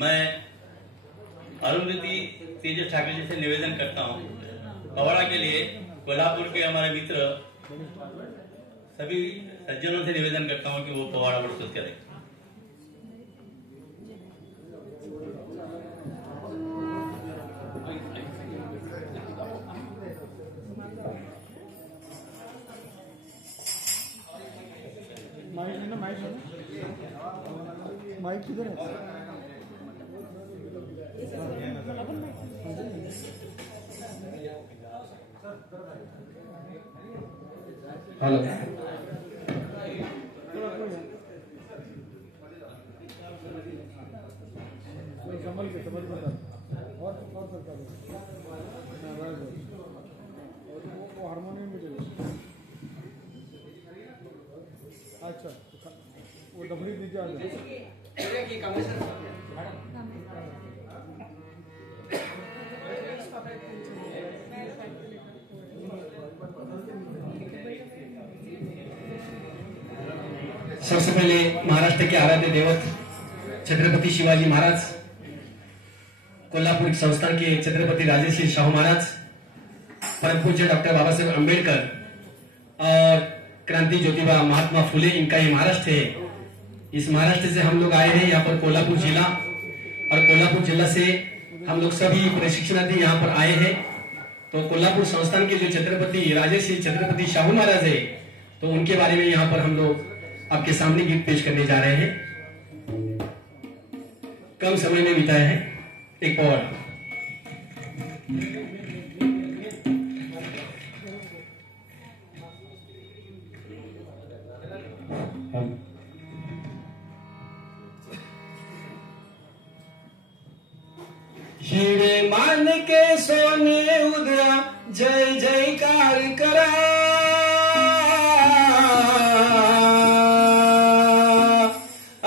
मैं अरुंधति तेजस ठाकुर जी से निवेदन करता हूँ, पवाड़ा के लिए कोल्हापुर के हमारे मित्र सभी सज्जनों से निवेदन करता हूँ कि वो पवाड़ा प्रस्तुत करें। माइक किधर है? हेलो, संभल के और सरकार वो हारमोनियम में चले। अच्छा, वो डबली नीचे आ जाए। सबसे पहले महाराष्ट्र के आराध्य देवत छत्रपति शिवाजी महाराज, कोल्हापुर संस्थान के छत्रपति राजर्षि शाहू महाराज, परम पूज्य डॉक्टर बाबा साहेब अम्बेडकर और क्रांति ज्योतिबा महात्मा फुले, इनका ये महाराष्ट्र है। इस महाराष्ट्र से हम लोग आए हैं यहाँ पर कोल्हापुर जिला, और कोल्हापुर जिला से हम लोग सभी प्रशिक्षणार्थी यहाँ पर आए हैं। तो कोल्हापुर संस्थान के जो छत्रपति राजर्षि छत्रपति शाहू महाराज है, तो उनके बारे में यहाँ पर हम लोग आपके सामने गीत पेश करने जा रहे हैं। कम समय में बिताया है एक पवाड़ा। हीरे मान के सोने उदया जय जयकार करा,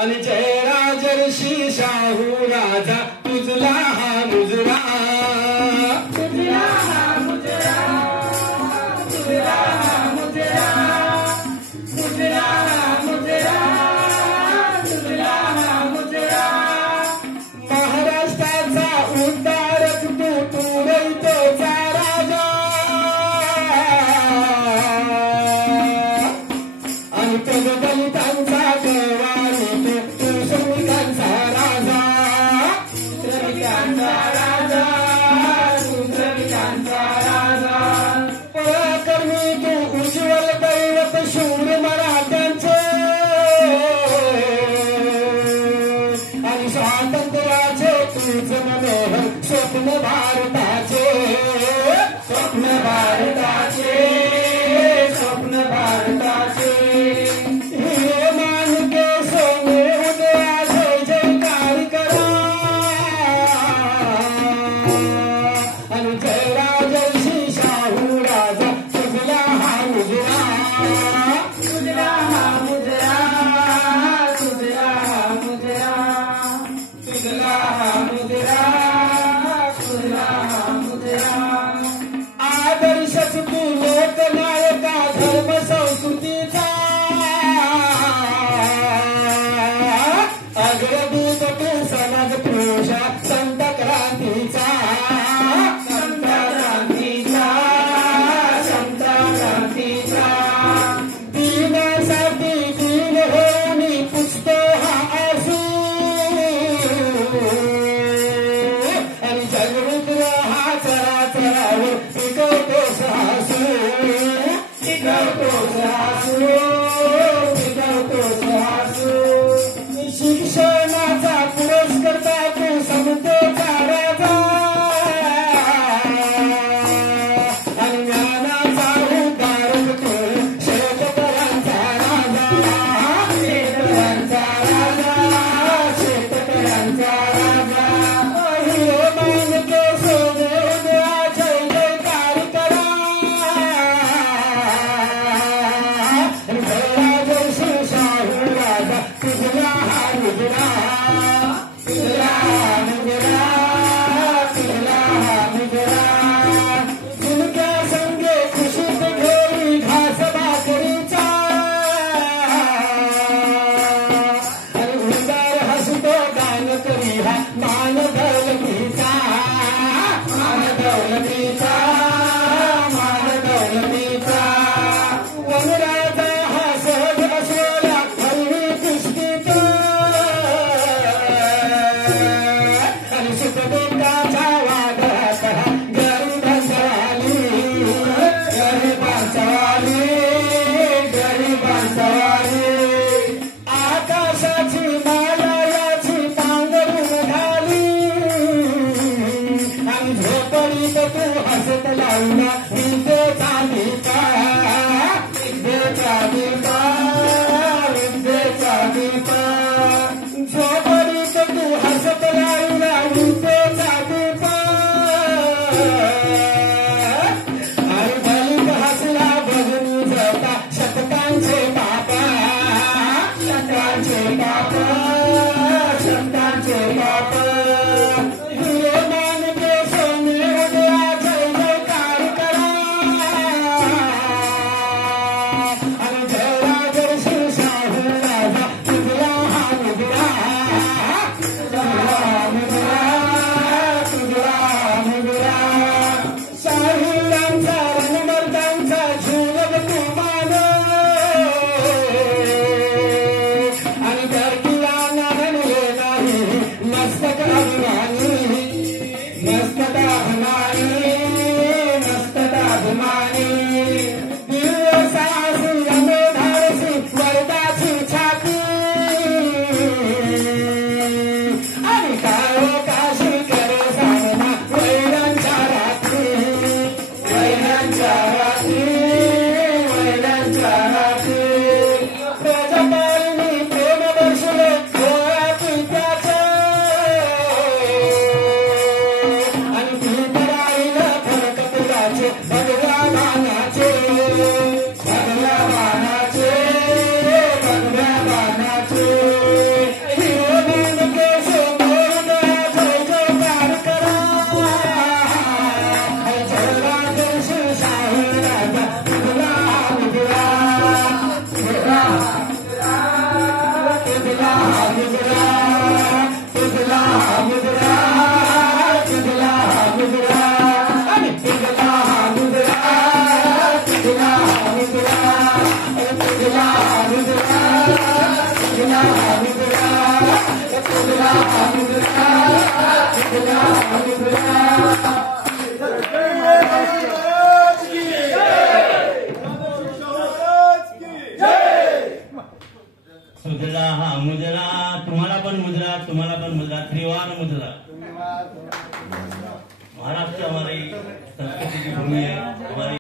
आणि जय राजर्षी शाहू राजा तुझला हा मुजरा, तुझला हा मुजरा, तुझला हा मुजरा, तुझला हा मुजरा, तुझला हा मुजरा। महाराष्ट्राचा उद्धारक तू, तू रयतोचा राजा, आणि प्रगदलितांचा गवारी तू, श्रमिकांचा राजा, श्रमिकांचा राजा, तू श्रमिकांचा राजा। पराक्रमी तू उज्ज्वल दैवत शूर मराठ्यांचे, आणि स्वातंत्र्याचे तूच मनोहर स्वप्न भारताचे, स्वप्न भारताचे, स्वप्न भारताचे। हिरे मान के सोने उदया जय जयकार करा, आणि जय राजर्षी शाहू राजा तुझला हा मुजरा, तुझला हा मुजरा, तुझला हा मुजरा, तुझला हा मुजरा, तुझला हा मान दौलतीचा मान दौलतीचा मान दौलतीचा वनराजा हा सहज असलेला हल्ली कुस्तीत आणि सुखदुःखाचा वादात गरिबांचवाली गरिबांचवाली गरिबांचवाली आकाशाची मायाची पांघरून घाली आणि झोपडीत तू हसत लावला विद्येचा दीपा विद्येचा दीपा विद्येचा दीपा झोपडीत तू हसत लावला विद्येचा दीपा आणि दलित हसला बघून जाता शतकांचे बापा शतकांचे बापा शतकांचे बापा हिरे मानते सोने उद्या जय जयकार करा आणि जयराजर शिवशाहू राजा तुझला हा मुजरा तुझला हा मुजरा तुझला हा मुजरा शाहिरांचा रणमर्दांचा झुलत तुमान आणि धरतीला नागणले नाही मस्तक अभिमानी मस्तक अभिमानी मस्तक अभिमानी दिव्य साहसी अमेधारसी वर्गाची छाती आणि काय काशी करे साधना वैरांच्या रात्री वैरांच्या रात्री वैरांच्या रात्री प्रजापालिनी प्रेम दर्शले डोळ्याची त्याचे आणि तुला फरक तुलाचे बदला मानाचे बदला मानाचे बदला मानाचे हिरो मानके समोर जय जयकार करा जयराजर शिवशाहू राजा तुझला मुजरा तुझला तुझला मुजरा तुझला मुजरा तुझला मुजरा आणि तुझला मुजरा तुझला मुजरा तुझला मुजरा तुझला मुजरा तुझला मुजरा तुझला मुजरा सुजला हा मुजरा तुम्हाला पण मुजरा तुम्हाला पण मुजरा त्रिवार मुजरा महाराष्ट्र हमारी संस्कृति की भूमि है हमारी